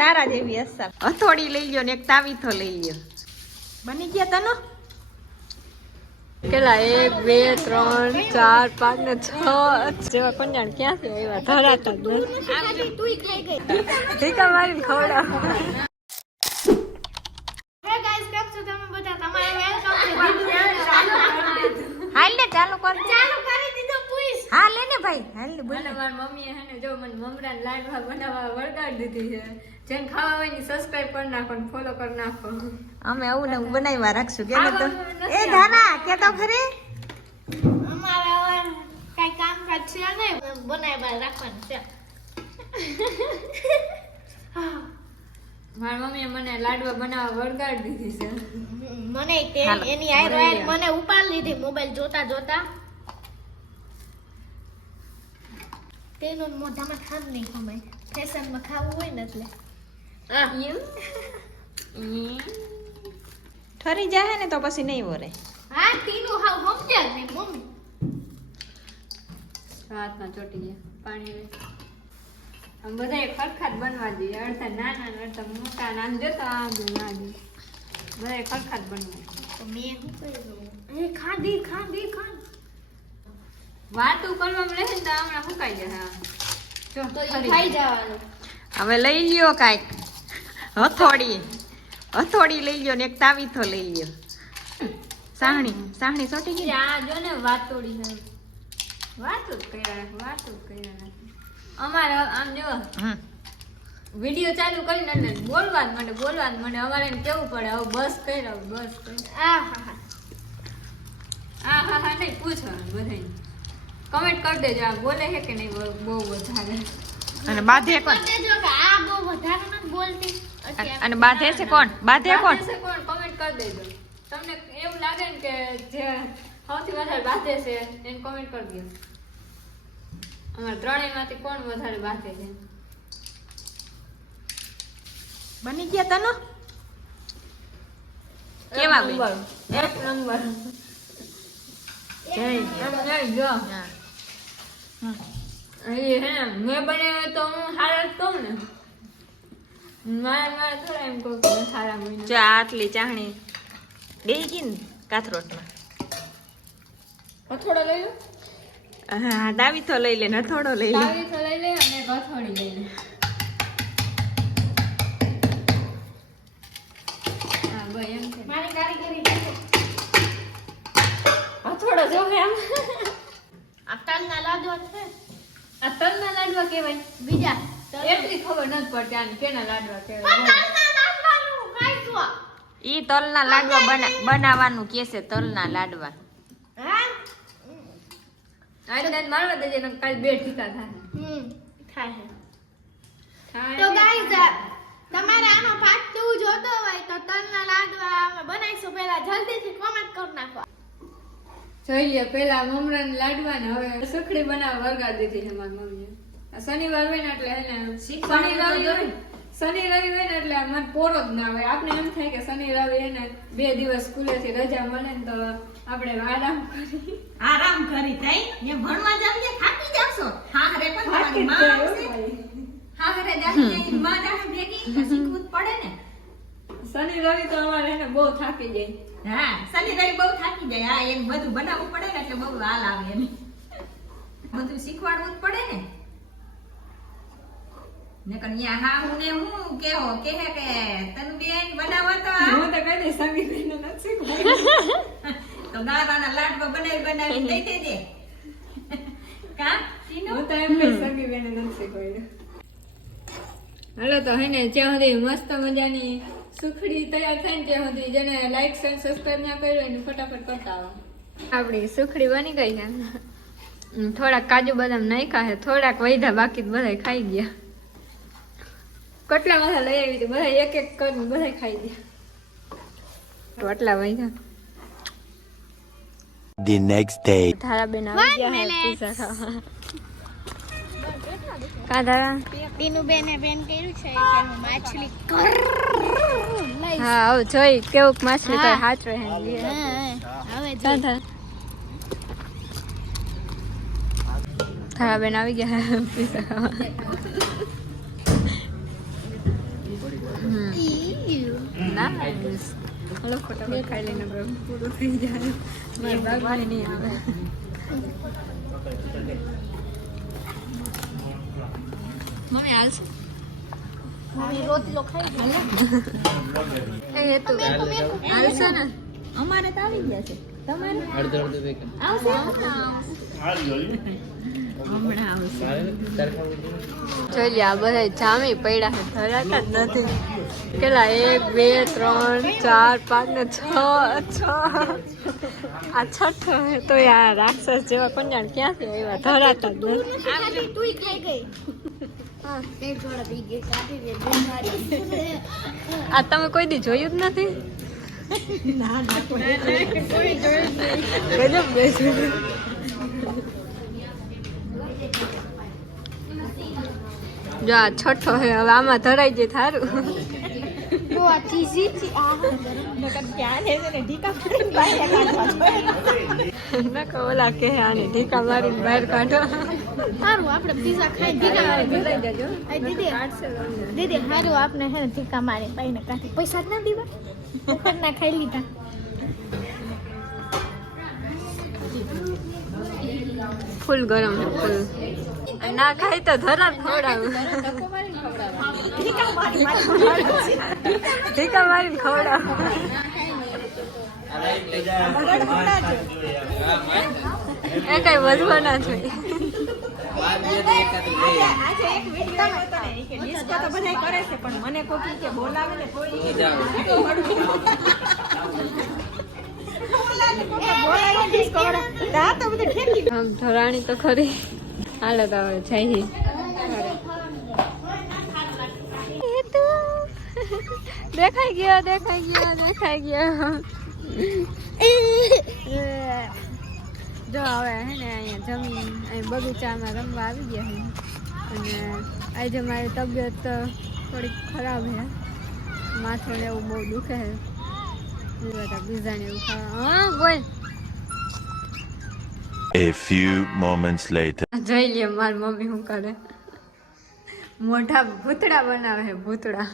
ધારા જેવી અસર. હથોડી લઈ લ્યો ને એક તાવીથો લઈ લ્યો. બની ગયા તનો કેટલા 1 2 3 4 5 ને 6 જેવા કંજાણ ક્યાંથી આવ્યા ધરાતા જ નથી. તુંય ખાઈ ગઈ ઠીકા મારી ખવડા. હે ગાઈસ કેમ છો તમે બધા? તમારે વેલકમ ટુ હાલ ને ચાલુ કરી દીધો પૂછ. હા લે ને ભાઈ હાલ ને બોલ. મારી મમ્મીએ હે ને જો મને મમરાન લાડવા બનાવવા વળગાડી દીધી છે. જેન ખાવા હોય ની સબસ્ક્રાઇબ કરી નાખો ને ફોલો કરી નાખો. અમે આવું ને બનાવવા રાખશું કે તો એ ધારા કે તો ખરી અમારે હવે કઈ કામ કાજ છે ને બનાવવા રાખવાનું છે. મારી મમ્મીએ મને લાડવા બનાવવા વળગાડી દીધી છે. મને એની આયર મને ઉપાડ લીધી મોબાઈલ જોતા જોતા. તેનો મોઢામાં ખામ નહીં ખમાય. ફેશનમાં ખાવું હોય ને એટલે ઠરી જાય ને તો પછી નહીં વરે. હા તીનું હાવ સમજ્યા ને મમ્મી. હાથમાં ચોટી ગયા પાણી રે. આમ બધા ખરખાત બનવા જોઈએ. અડધા નાના અડધા મોટા નામ જોતા આમ ના દે બધા ખરખાત બનવા. તો મેં શું કર્યું? એ ખાધી વાતું કરવામાં રહે ને તો હમણાં ફૂકાઈ જશે. જો તો ખાઈ જવાનું. હવે લઈ લ્યો કાંઈક હથોડી લઈ લ્યો ને એક તાવીથો લઈ લ્યો. સાહણી સોટી ગઈ. આ જો ને વાતોડી વાતું કર્યા અમારે આમ જો વિડિયો ચાલુ કરીને એટલે બોલવાનું મને અમારે એમ કેવું પડે હવે બસ કર્યા હા નહીં પૂછવાનું બધાને કમેન્ટ કરી દેજો આ બોલે છે કે નહીં બહુ વધારે. અને બાધે કોણ દેજો કે આ બહુ વધારે નથી બોલતી. અને બાધે છે કોણ કમેન્ટ કરી દેજો. તમને એવું લાગે ને કે જે સૌથી વધારે બાધે છે એને કમેન્ટ કરી દો. અમારા ત્રણેયમાંથી કોણ વધારે બાધે છે? બની ગયા તનો કેવા નંબર? એક નંબર. જો મેં બનાવ્યો તો હું સારા જ કહું ને. મારે થોડા એમ કહું કે સારા બન્યા. જો આટલી ચાહણી બેહી ગઈ ને કાથરોટમાં. હથોડો લઈ લો. હા દાવીથો લઈ લે ને હથોડો લઈ લે. દાવીથો લઈ લે અને હથોડી લઈ લે. હા ભાઈ એમ છે મારી કારીગરી હથોડો જો એમ. આ તલના લાડવા છે. આ તલના લાડવા કહેવાય. બીજા એટલી ખબર નથી પડતી આને કેના લાડવા કહેવાય. ઈ તલના લાડવા બનાવવાનું કે છે. તલના લાડવા આને મારવા દેજે ને કાલ બે ઠીકા થાય. તો ગાઈસ તમારે આનો પાર્ટ 2 જોતો હોય તો તલના લાડવા અમે બનાવીશું. પહેલા જલ્દીથી કમેન્ટ કરી નાખો. જોઈએ પેલા મમરાના લાડવા ને હવે સુખડી બનાવવા વળગાડી દીધી છે મારી મમ્મીએ. શનિવાર હોય ને એટલે શનિ રવિ હોય ને એટલે મને પોરો જ ના હોય. આપણે એમ થાય કે શનિ રવિ એને 2 દિવસ સ્કૂલેથી રજા મળે ને તો આપણે આરામ કરી તઈ એ ભણવા જાવીએ થાકી જાવશો. હારે પણ તમારી માં આવશે. હારે જાવી માં જાહે ભેગી શીખવું પડે ને. શનિ રવિ તો અમારે એને બહુ થાકી જાય. હા શનિ રવિ બહુ થાકી જાય. હા એમ બધું બનાવવું પડે ને એટલે બહુ હાલ આવે એમ. બધું શીખવાડવું જ પડે ને. નકર ન્યા હા હું ને હું કેહો કે તને બેન બનાવવા તો હું તો કહી દે સમી બેન નથી શીખવાડ્યું. તો ગારાના લાડવા બનાવી દઈ દેજે. કા હું તો એમ કે સમી બેન નથી શીખવાડ્યું. હાલો તો હે ને જ્યાં સુધી મસ્ત મજાની સુખડી તૈયાર થાય ને ત્યાં સુધી જેને લાઈક એન્ડ સબસ્ક્રાઇબ ના કર્યું એને ફટાફટ કરતા આવો. આપણી સુખડી બની ગઈ છે. થોડાક કાજુ બદામ નાખ્યા છે. થોડાક વૈધા બાકી બધા ખાઈ ગયા. કેટલા બધા લઈ આવી બધા એક કરીને બધા ખાઈ ગયા. આટલા વૈધા. The next day. ધારા બેન આવી ગયા છે પીઝા ખાવા. કા ધારા ટીનુ બેને બેન કર્યું છે કે હું માછલી કર લઈશ. હા હવે જોઈ કેવું માછલી તો હાચવે હે લે. હવે ધારા ધારા બેન આવી ગયા પીઝા ખાવા. નાઈસ હલો ફટાફટ ખાઈ લઈને પૂરું થઈ જાય મારા બાબા નહીં આવે મમ્મી હાલશે મમ્મી રોટલો ખાઈ એ તો હાલશે ને અમારે તો આવી ગયા છે તમારે અડધો આવશે જોઈ લે આ બધા જામી પડ્યા છે ધરાતા જ નથી કેટલા 1 2 3 4 5 ને 6 આ છઠ્ઠો હે તો યાર રાક્ષસ જેવા કંજાણ ક્યાંથી આવ્યા ધરાતા જ નથી તું ખાઈ ગઈ હા એક જોડા પી ગઈ કાઢી દે બીમારી આ તમે કોઈ દી જોયું જ નથી ગજબ બેસ્યું જો આ છઠ્ઠો હે હવે આમાં ધરાઈ જાય થારું બહુ આ ચીઝી છે આ ક્યાં છે ને ઢીકા મારીને બહાર કાઢવા નકો ઓલા કે આને ઢીકા મારીને બહાર કાઢો સારું આપણે પીઝા ખાઈ ઢીકા મારી ધરાઈ જજો દીદી દીદી હારું આપને હે ને ઢીકા મારી પાઈને કાઢી પૈસા જ ના દીવા દુકાનના ખાઈ લીધા ફૂલ ગરમ છે ફૂલ ના ખાઈ તો ધરા ખવડાવું ઢીકા મારીને ખવડાવું એ કઈ વધવા ના જોઈએ આજે એક વિડિયો હતો ને કે ડિસ્કો તો બધાય કરે છે પણ મને કોઈ કે બોલાવે ને કોઈ બોલાવે ડિસ્કો તા તો બધું ઠેકી આમ ધરાણી તો ખરી હાલો તો હવે જઈએ દેખાઈ ગયો જો હવે હે ને અહીંયા જમીન અહીં બગીચામાં રમવા આવી ગયા છે અને આજે મારી તબિયત થોડીક ખરાબ છે માથું ને એવું બહુ દુખે છે બધા બીજાને એવું ખાવા હા બોલ A few moments later. જોઈ લે મારી મમ્મી શું કરે મોઢા ભૂતડા બનાવે છે ભૂતડા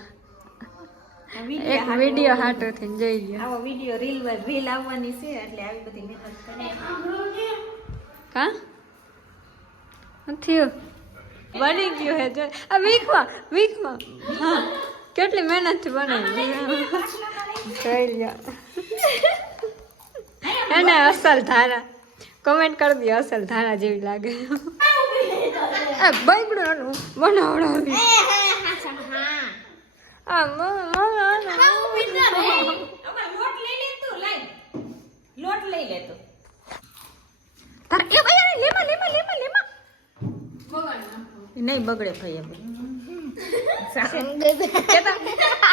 એક વિડિયો હાટો થઈને જોઈ લે આવો વિડિયો રીલ આવવાની છે એટલે આવી બધી મહેનત કરી કા થયું બની ગયું હે જો આ વીકમાં હા કેટલી મહેનતથી બનાવી જોઈ લે એને અસલ ધારા કમેન્ટ કરી દે અસલ ધારા જેવી લાગે આ બાઈકડું બનાવડાવી આ લોટ લઈ લે તું લોટ લઈ લે તું તાર એ ભાઈ લેમાં નહીં બગડે ભાઈ એમ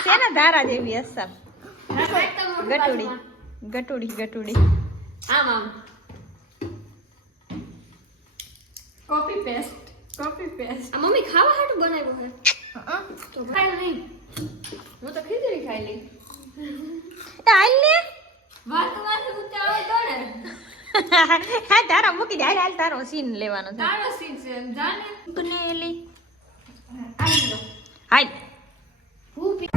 શેના ધારા જેવી અસર ગટુડી આમ કોપી પેસ્ટ આ મમ્મી ખાવા હાટું બનાવ્યું હે તો ખાઈ નહીં હું તો ખીચડી ખાઈ લી હાલ ને વાત ઉચ્ચા આવે તો ને હા તારા મૂકી દે હાલ તારો સીન લેવાનો છે તારો સીન છે એમ જાને બનેલી આવી લો હાલ ભૂપી